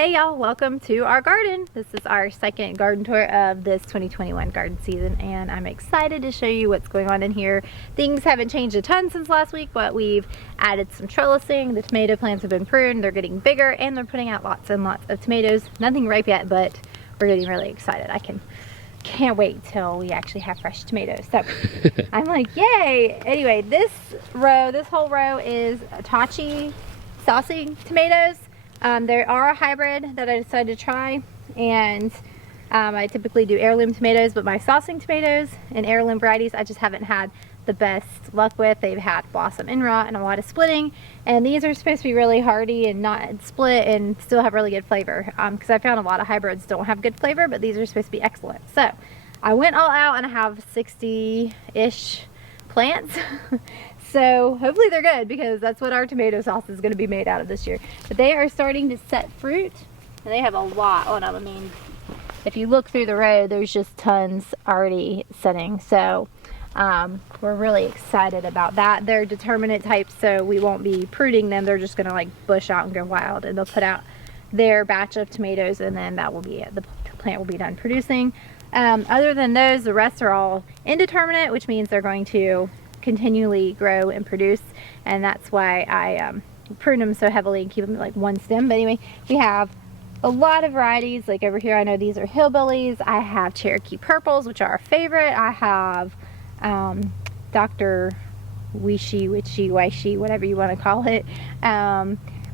Hey y'all, welcome to our garden. This is our second garden tour of this 2021 garden season, and I'm excited to show you what's going on in here. Things haven't changed a ton since last week, but we've added some trellising. The tomato plants have been pruned, they're getting bigger, and they're putting out lots and lots of tomatoes. Nothing ripe yet, but we're getting really excited. Can't wait till we actually have fresh tomatoes. So I'm like, yay! Anyway, this whole row is Tachi saucing tomatoes. There are a hybrid that I decided to try, and I typically do heirloom tomatoes, but my saucing tomatoes and heirloom varieties I just haven't had the best luck with. They've had blossom end rot and a lot of splitting, and these are supposed to be really hardy and not split and still have really good flavor, because I found a lot of hybrids don't have good flavor, but these are supposed to be excellent. So I went all out and I have 60-ish plants. So hopefully they're good, because that's what our tomato sauce is going to be made out of this year. But they are starting to set fruit, and they have a lot on them. I mean, if you look through the row, there's just tons already setting. So we're really excited about that. They're determinate types, so we won't be pruning them. They're just going to like bush out and go wild, and they'll put out their batch of tomatoes, and then that will be it. The plant will be done producing. Other than those, the rest are all indeterminate, which means they're going to continually grow and produce, and that's why I prune them so heavily and keep them like one stem. But anyway, we have a lot of varieties. Like over here, I know these are hillbillies. I have Cherokee purples, which are our favorite. I have Dr. Wishy, whatever you want to call it.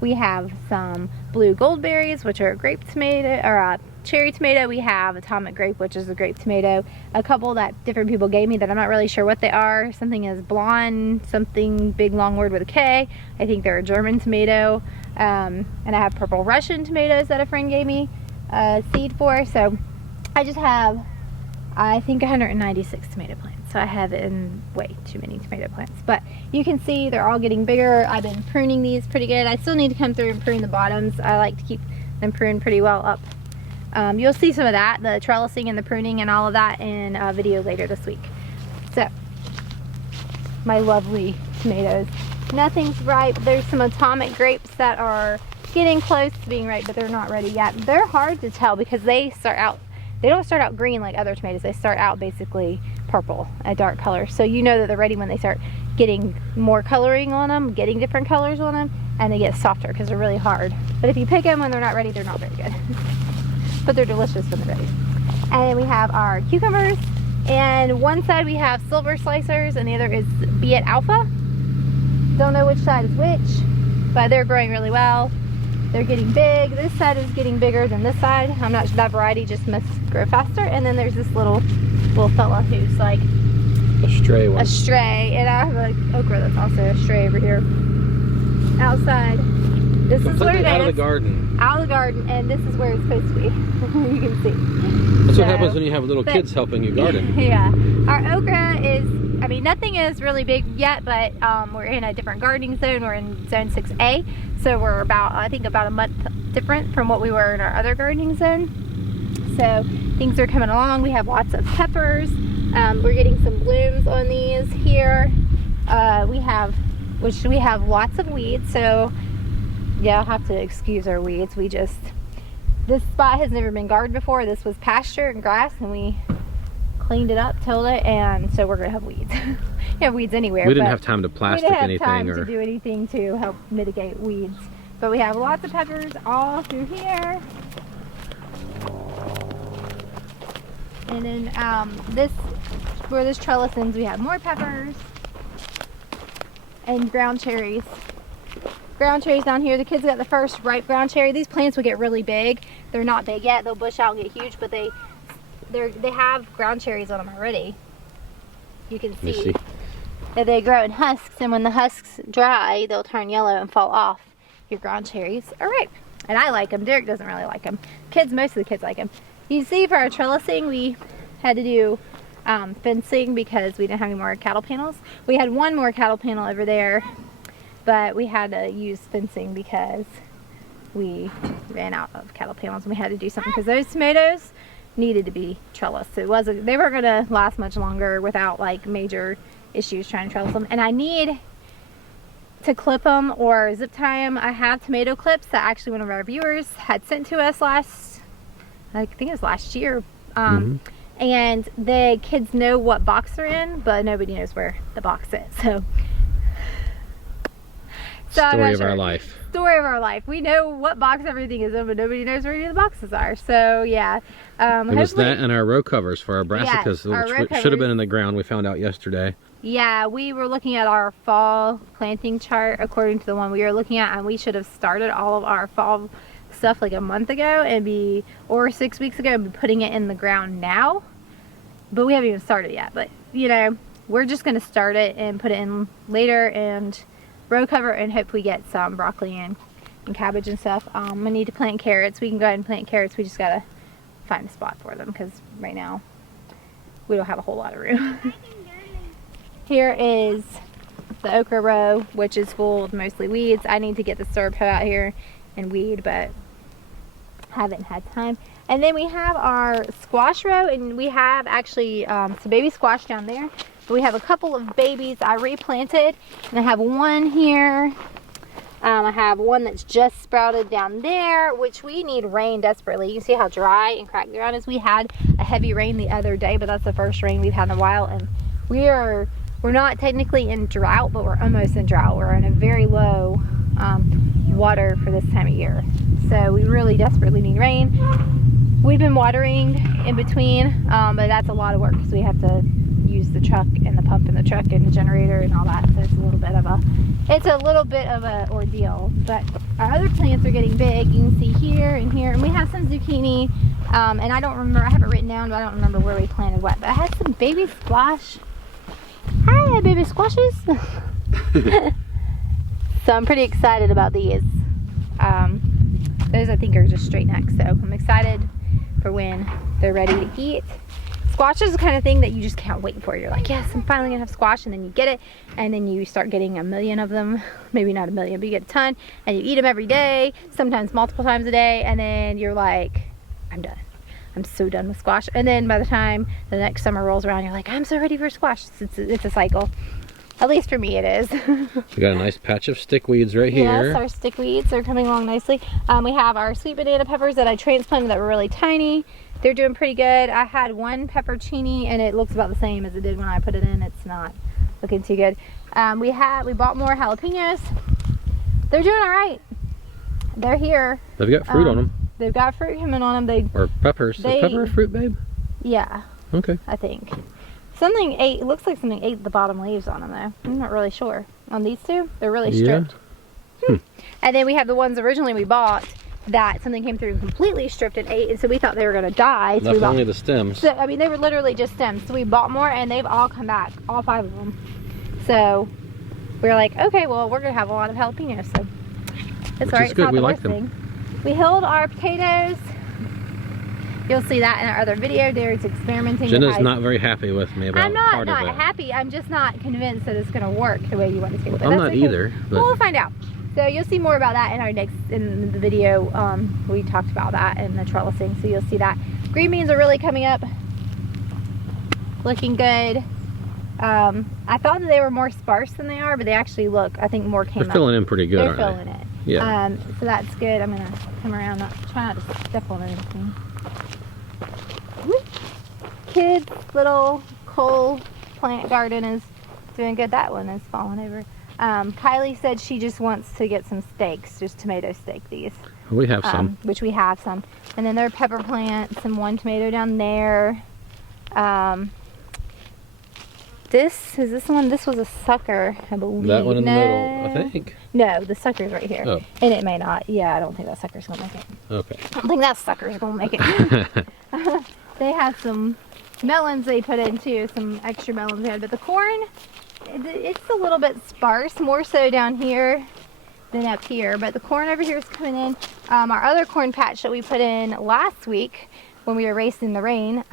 We have some blue goldberries, which are a grape tomato, or a cherry tomato. We have atomic grape, which is a grape tomato. A couple that different people gave me that I'm not really sure what they are. Something is blonde, something big long word with a K. I think they're a German tomato. And I have purple Russian tomatoes that a friend gave me a seed for. So I just have, I think, 196 tomato plants. So I have way too many tomato plants. But you can see they're all getting bigger. I've been pruning these pretty good. I still need to come through and prune the bottoms. I like to keep them pruned pretty well up. You'll see some of that, the trellising and the pruning and all of that, in a video later this week. So, my lovely tomatoes. Nothing's ripe. There's some atomic grapes that are getting close to being ripe, but they're not ready yet. They're hard to tell because they don't start out green like other tomatoes. They start out basically purple, a dark color. So you know that they're ready when they start getting more coloring on them, getting different colors on them, and they get softer because they're really hard. But if you pick them when they're not ready, they're not very good. But they're delicious when they're ready. And then we have our cucumbers, and one side we have silver slicers and the other is Be It Alpha. Don't know which side is which, but they're growing really well. They're getting big. This side is getting bigger than this side. I'm not sure, that variety just must grow faster. And then there's this little fella who's like a stray one. A stray, and I have an okra that's also a stray over here. Outside. This is where it is. Out of the garden. Out of the garden, and this is where it's supposed to be. You can see. That's what happens when you have little kids helping you garden. Yeah. Our okra is, I mean, nothing is really big yet, but we're in a different gardening zone. We're in zone 6A, so we're about, I think, about a month different from what we were in our other gardening zone. So things are coming along. We have lots of peppers. We're getting some blooms on these here. We have lots of weeds, so yeah, I'll have to excuse our weeds. This spot has never been gardened before. This was pasture and grass, and we cleaned it up, tilled it, and so we're gonna have weeds. You have weeds anywhere. We didn't have time to plastic anything. We didn't have time to do anything to help mitigate weeds. But we have lots of peppers all through here. And then where this trellis ends, we have more peppers and ground cherries. Ground cherries down here. The kids got the first ripe ground cherry. These plants will get really big. They're not big yet. They'll bush out and get huge, but they have ground cherries on them already. You can see that they grow in husks, and when the husks dry, they'll turn yellow and fall off. Your ground cherries are ripe, and I like them. Derek doesn't really like them. Most of the kids like them. You see, for our trellising, we had to do fencing because we didn't have any more cattle panels. We had one more cattle panel over there, but we had to use fencing because we ran out of cattle panels, and we had to do something because those tomatoes needed to be trellised. They weren't going to last much longer without like major issues trying to trellis them. And I need to clip them or zip tie them. I have tomato clips that actually one of our viewers had sent to us I think it was last year. And the kids know what box they're in, but nobody knows where the box is. So Story of our life. Story of our life. We know what box everything is in, but nobody knows where any of the boxes are. So yeah. It was that and our row covers for our brassicas, yeah, which should have been in the ground. We found out yesterday. Yeah, we were looking at our fall planting chart according to the one we were looking at, and we should have started all of our fall stuff like a month ago or 6 weeks ago and be putting it in the ground now. But we haven't even started yet. But you know, we're just gonna start it and put it in later and row cover and hope we get some broccoli and cabbage and stuff. We need to plant carrots. We can go ahead and plant carrots. We just gotta find a spot for them because right now we don't have a whole lot of room. Here is the okra row, which is full of mostly weeds. I need to get the syrup hoe out here and weed, but haven't had time. And then we have our squash row, and we have actually some baby squash down there. But we have a couple of babies I replanted, and I have one here. I have one that's just sprouted down there, which we need rain desperately. You can see how dry and cracked the ground is. We had a heavy rain the other day, but that's the first rain we've had in a while, and we're not technically in drought, but we're almost in drought. We're in a very low water for this time of year. So we really desperately need rain. We've been watering in between, but that's a lot of work because we have to use the truck and the pump in the truck and the generator and all that. So it's a little bit of a ordeal. But our other plants are getting big. You can see here and here, and we have some zucchini. And I don't remember, I have it written down, but I don't remember where we planted what. But I had some baby squash. Hi, baby squashes. So I'm pretty excited about these. Those I think are just straight necks, so I'm excited for when they're ready to eat. Squash is the kind of thing that you just can't wait for. You're like, yes, I'm finally gonna have squash, and then you get it, and then you start getting a million of them. Maybe not a million, but you get a ton, and you eat them every day, sometimes multiple times a day, and then you're like, I'm done. I'm so done with squash. And then by the time the next summer rolls around, you're like, I'm so ready for squash. It's a cycle. At least for me it is. We got a nice patch of stickweeds right here. Yes, our stickweeds are coming along nicely. We have our sweet banana peppers that I transplanted that were really tiny. They're doing pretty good. I had one peppercini and it looks about the same as it did when I put it in. It's not looking too good. We bought more jalapenos. They're doing all right. They're here. They've got fruit on them. They've got fruit coming on them. Or peppers. Is pepper a fruit, babe? Yeah. Okay. I think. It looks like something ate the bottom leaves on them though. I'm not really sure. On these two, they're really stripped. Yeah. And then we have the ones originally we bought that something came through and completely stripped and ate, and so we thought they were going to die. So left only the stems. So, I mean, they were literally just stems. So we bought more and they've all come back, all 5 of them. So we were like, okay, well, we're going to have a lot of jalapenos. So it's all right. It's not the worst thing. We hilled our potatoes. You'll see that in our other video. Derek's experimenting. Jenna's not very happy with me about I'm not happy. I'm just not convinced that it's going to work the way you want it to. Well, I'm not either. But we'll find out. So you'll see more about that in the video. We talked about that in the trellising, so you'll see that. Green beans are really coming up, looking good. I thought that they were more sparse than they are, but they actually look, I think, more came up. They're filling in pretty good, aren't they? They're filling it. Yeah. So that's good. I'm gonna come around, try not to step on anything. Kids' little coal plant garden is doing good. That one is falling over. Kylie said she just wants to get some steaks, just tomato steak these. We have some. Which we have some. And then there are pepper plants and one tomato down there. This one? This was a sucker, I believe. That one in the middle, I think. No, the sucker's right here. Oh. And it may not. Yeah, I don't think that sucker's gonna make it. Okay. I don't think that sucker's gonna make it. They have some melons they put in too, some extra melons they had. But the corn, it's a little bit sparse, more so down here than up here. But the corn over here is coming in. Our other corn patch that we put in last week when we were racing the rain.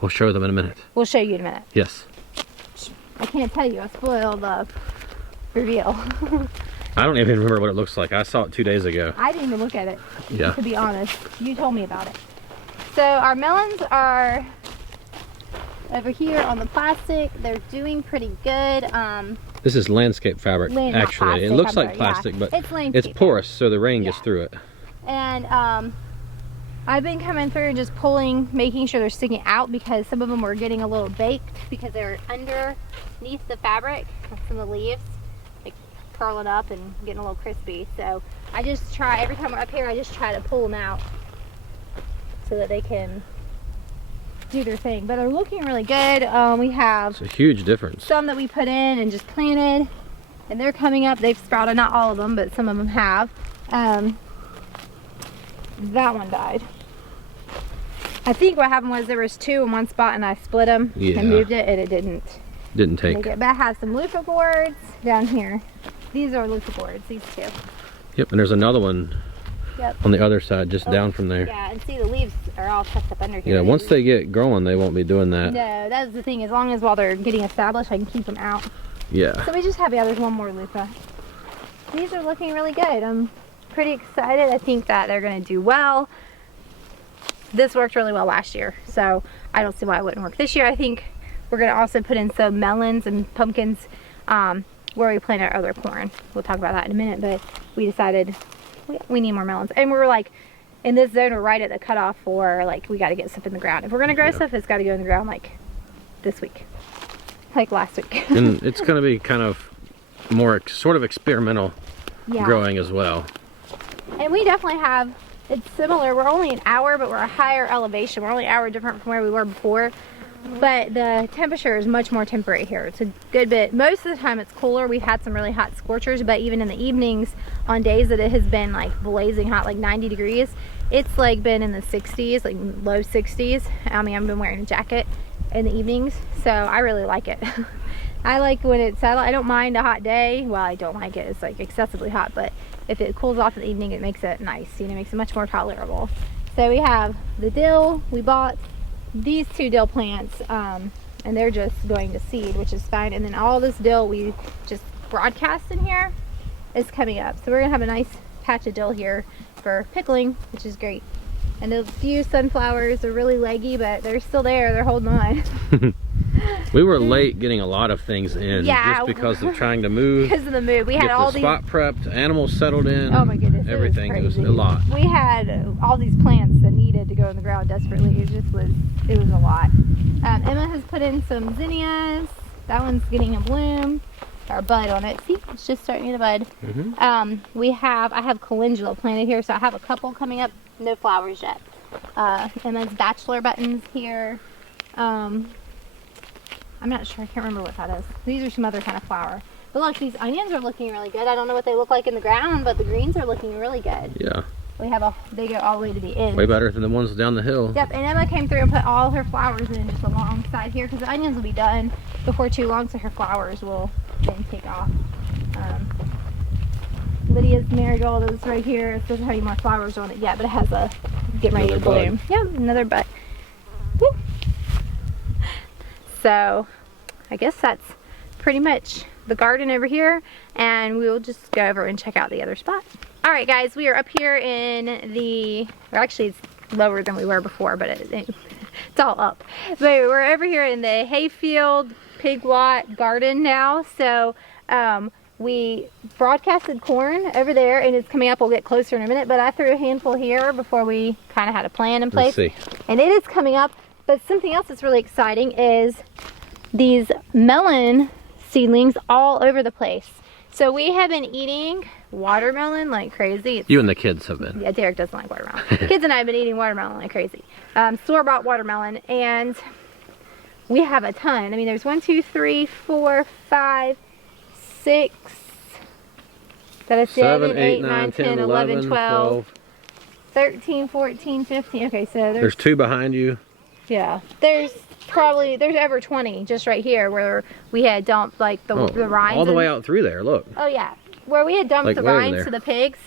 We'll show them in a minute. We'll show you in a minute. Yes. I can't tell you, I spoiled the reveal. I don't even remember what it looks like. I saw it 2 days ago. I didn't even look at it, yeah, to be honest. You told me about it. So our melons are over here on the plastic. They're doing pretty good. This is landscape fabric, Not actually. It plastic, looks I'm like sorry, plastic, yeah. but It's landscape porous, so the rain gets Yeah. through it. And I've been coming through and just pulling, making sure they're sticking out, because some of them were getting a little baked because they're underneath the fabric. Some of the leaves like curling up and getting a little crispy. So I just try, every time we're up here, I just try to pull them out so that they can do their thing. But they're looking really good. We have It's a huge difference. some that we put in and just planted, and they're coming up. They've sprouted, not all of them, but some of them have. That one died. I think what happened was there was 2 in one spot, and I split them Yeah. and moved it, and it didn't Take. make it. But I have some loofah boards down here. These are loofah boards, these 2. Yep, and there's another one Yep. on the other side, just down from there. Yeah, and see the leaves are all tucked up under here. Yeah, once they get growing, they won't be doing that. No, that's the thing. As long as while they're getting established, I can keep them out. Yeah. So we just have, yeah, there's one more loofah. These are looking really good. I'm pretty excited. I think that they're going to do well. This worked really well last year, so I don't see why it wouldn't work this year. I think we're going to also put in some melons and pumpkins where we plant our other corn. We'll talk about that in a minute, but we decided we need more melons. And we were like, in this zone, we're right at the cutoff for, like, we got to get stuff in the ground. If we're going to grow stuff, it's got to go in the ground, like, this week. Like last week. And it's going to be kind of more sort of experimental growing as well. And we definitely have, it's similar. We're only an hour, but we're a higher elevation. We're only an hour different from where we were before. But the temperature is much more temperate here. It's a good bit. Most of the time it's cooler. We've had some really hot scorchers, but even in the evenings, on days that it has been like blazing hot, like 90 degrees, it's like been in the 60s, like low 60s. I mean, I've been wearing a jacket in the evenings, so I really like it. I like when it's settled. I don't mind a hot day. Well, I don't like it. It's like excessively hot, but if it cools off in the evening, it makes it nice. You know, it makes it much more tolerable. So we have the dill. We bought these 2 dill plants, and they're just going to seed, which is fine. And then all this dill we just broadcast in here is coming up. So we're gonna have a nice patch of dill here for pickling, which is great. And a few sunflowers are really leggy, but they're still there. They're holding on. We were late getting a lot of things in, Yeah. just because of trying to move. Because of the move, we had Get all the these. spot prepped, animals settled in. Oh my goodness, Everything. It was a crazy. lot. We had all these plants that needed to go in the ground desperately. It was a lot. Emma has put in some zinnias. That one's getting a bloom, or a bud on it. See, it's just starting to get a bud. I have calendula planted here, so I have a couple coming up. No flowers yet. Emma's bachelor buttons here. I'm not sure, I can't remember what that is. These are some other kind of flower. But look, these onions are looking really good. I don't know what they look like in the ground, but the greens are looking really good. Yeah. They go all the way to the end. Way better than the ones down the hill. Yep, and Emma came through and put all her flowers in just alongside here, because the onions will be done before too long, so her flowers will then take off. Lydia's marigold is right here. It doesn't have any more flowers on it yet, but it has a getting ready to Another bloom. bud. Yep, another bud. Woo. So I guess that's pretty much the garden over here, and we will just go over and check out the other spot. All right, guys, we are up here in the, or actually it's lower than we were before, but it's all up. But we're over here in the hayfield pig lot garden now. So we broadcasted corn over there, and it's coming up. We'll get closer in a minute, but I threw a handful here before we kind of had a plan in place. Let's see. And it is coming up. But something else that's really exciting is these melon seedlings all over the place. So we have been eating watermelon like crazy. You and the kids have been. Yeah, Derek doesn't like watermelon. Kids and I have been eating watermelon like crazy. Store-bought watermelon, and we have a ton. I mean, there's 1, 2, 3, 4, 5, 6, 7, 8, 9, 10, 11, 12, 13, 14, 15. Okay, so There's 2 behind you. yeah, there's over 20 just right here where we had dumped like the rinds. All the way out through there, look. Oh yeah, where we had dumped Like the way over rinds there. to the pigs.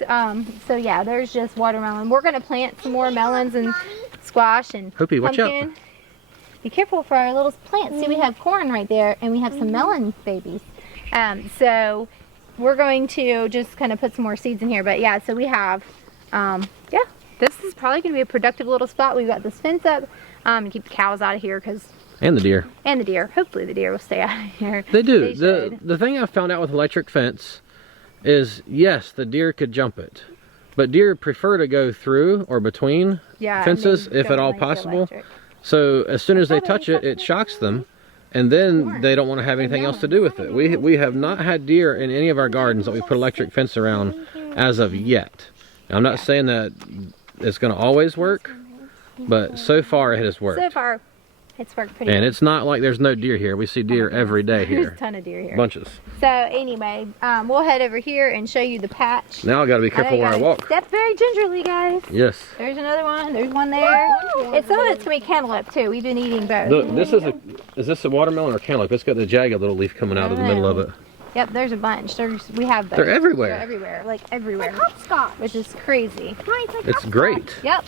So yeah, there's just watermelon. We're gonna plant some more melons and squash and Hoopy, watch out. pumpkin. Be careful for our little plants. See, we have corn right there, and we have some melon babies. So we're going to just kind of put some more seeds in here. But yeah, so we have, yeah, this is probably going to be a productive little spot. We've got this fence up to keep the cows out of here because And the deer. And the deer. Hopefully the deer will stay out of here. They do. They should. The thing I found out with electric fence is, yes, the deer could jump it. But deer prefer to go through or between fences if at all possible. So as soon as they touch it, it shocks them. And then they don't want to have anything else to do with it. We have not had deer in any of our gardens that we put electric fence around as of yet. Now, I'm not saying that it's going to always work, but so far it has worked. So far, it's worked pretty And good. it's not like there's no deer here. We see deer every day here. There's a ton of deer here. Bunches. So anyway, we'll head over here and show you the patch. Now I got to be careful where I walk. Step very gingerly, guys. Yes. There's another one. There's one there. It's some of it's gonna be cantaloupe too. We've been eating both. Look, is this a watermelon or cantaloupe? It's got the jagged little leaf coming out of the middle of it. Yep, there's a bunch. We have both. They're everywhere. They're everywhere, like everywhere. Hopscotch. Which is crazy. It's great. Yep.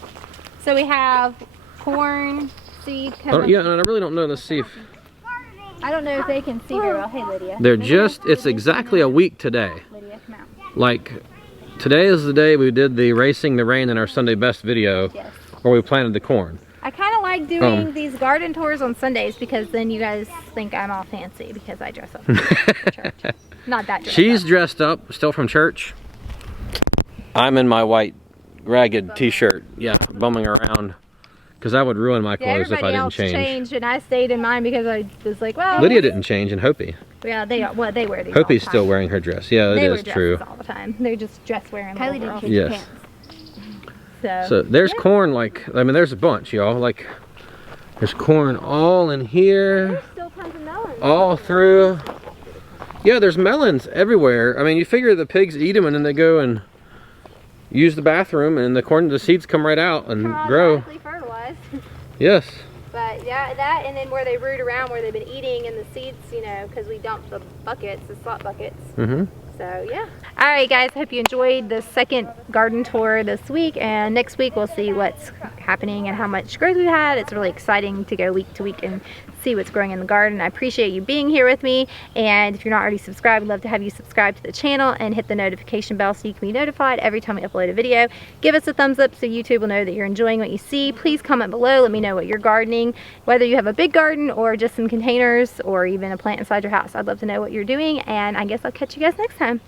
So we have corn seed Oh, coming. yeah, and I really don't know. Let's see if I don't know if they can see very well. Hey, Lydia. they're it's exactly a week today. Lydia, come out. Like, today is the day we did the Racing the Rain in our Sunday best video Yes. where we planted the corn. I kind of like doing these garden tours on Sundays because then you guys think I'm all fancy because I dress up for church. Not that dressed She's up. dressed up, still from church. I'm in my white ragged t-shirt, yeah, bumming around. Because that would ruin my clothes if I didn't change. Changed and I stayed in mine because I was like, well. Lydia didn't change, and Hopi. Yeah, they wear these all the Hopi's time. still wearing her dress. Yeah, They it wear is dresses true. all the time. They're just dress wearing. Kylie little didn't girls. change Yes. pants. So there's corn, like, I mean, there's a bunch, y'all. Like, there's corn all in here, There's still tons of melons. all through. Yeah, there's melons everywhere. I mean, you figure the pigs eat them and then they go and use the bathroom and the seeds come right out and grow. Automatically fertilized. Yes. But yeah, that and then where they root around where they've been eating and the seeds, you know, because we dump the buckets, the slot buckets. Mm-hmm. So yeah. All right, guys. Hope you enjoyed the second garden tour this week, and next week we'll see what's happening and how much growth we've had. It's really exciting to go week to week and see what's growing in the garden. I appreciate you being here with me, and if you're not already subscribed, I'd love to have you subscribe to the channel and hit the notification bell so you can be notified every time we upload a video. Give us a thumbs up so YouTube will know that you're enjoying what you see. Please comment below. Let me know what you're gardening, whether you have a big garden or just some containers or even a plant inside your house. I'd love to know what you're doing, and I guess I'll catch you guys next time.